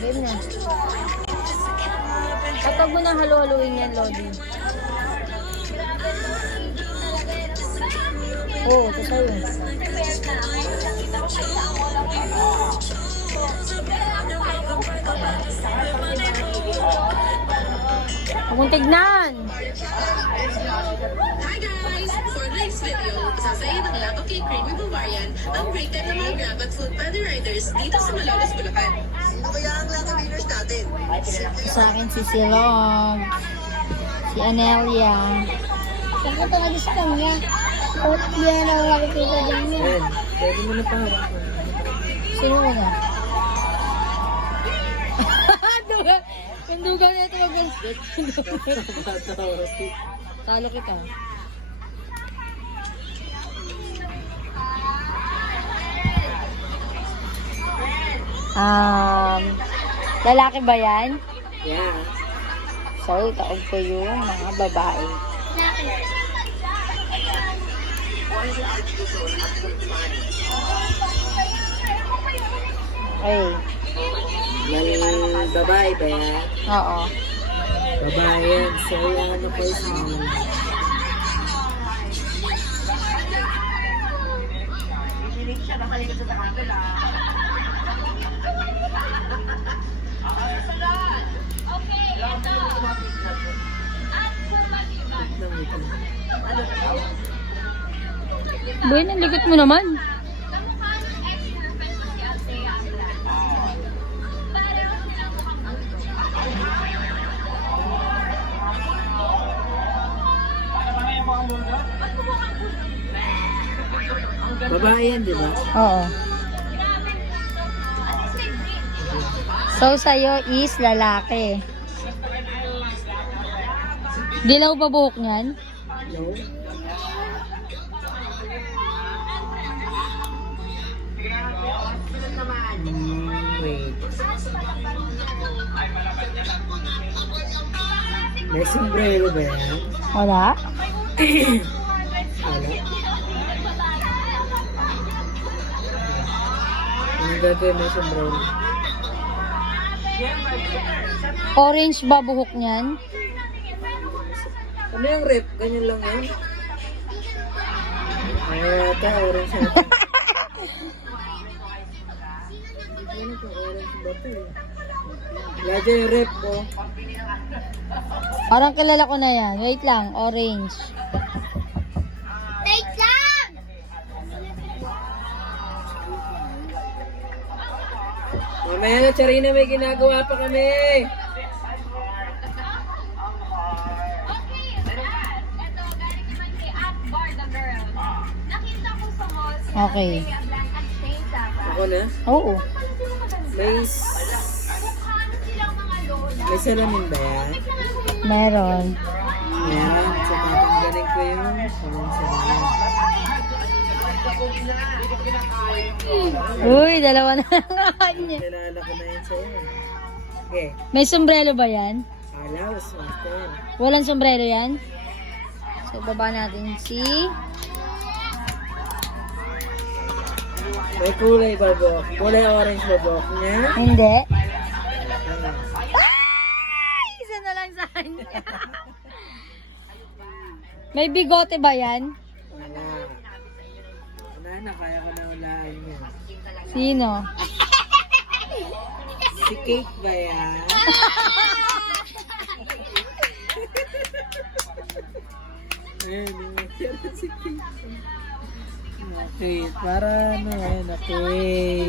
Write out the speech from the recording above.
Game na. Kapag mo nang halo-haluin yan, Lodi. Oo, ito sa'yo. Huwag mong tignan! Hi guys! For this video, sasayin ng Lava Cake Creamy Bavarian ang break time ng mga Grab at Food Panda Riders dito sa Malolos, Bulacan. Sino kaya ang Lava winners natin? Sa akin si Silog, si Anelia. Saka ito ka sa kanya. At yan ang makikita dyan niya. Ayan, pwede mo na pa. Sino mo na? Yung dugaw na ito mag-gasgat. Talo kita. Lalaki ba yan? Yeah. So, taog ko yung mga babae. Okay. Yung babae ba yan? Oo. Babae yan. So, ano ko yung Boy, naligot mo naman. babae yan, di ba? Oo. So, sa'yo is lalaki. Dilaw ba buhok niyan? No. Wait. May sombrero ba yan? Wala. Wala. Ang dati may sombrero. Orange ba buhok niyan? Ano yung rep? Ganyan lang yan? Ay, ata, orange natin. Ano itong orange ba ito eh? Wala dyan yung rep ko. Parang kilala ko na yan. Wait lang, orange. Wait lang! Mamaya na, Charina, may ginagawa pa kami. Okay. Ako na? Oo. May salamin ba yan? Meron. Yan. So, tatanggalin ko yung salamin. Uy, dalawa na lang niya. Kilala ko na yun sa'yo. Okay. May sombrero ba yan? Alaos, master. Walang sombrero yan? So, baba natin si... May kulay ba buhok? Kulay orange ba buhok niya? Hindi. Ano? Ay! Isa na lang sa kanya. May bigote ba yan? Wala. Wala na, kaya ko na ulaan yan. Sino? Si Kate ba yan? Ayun, si Kate. Okay, para ano yan, okay.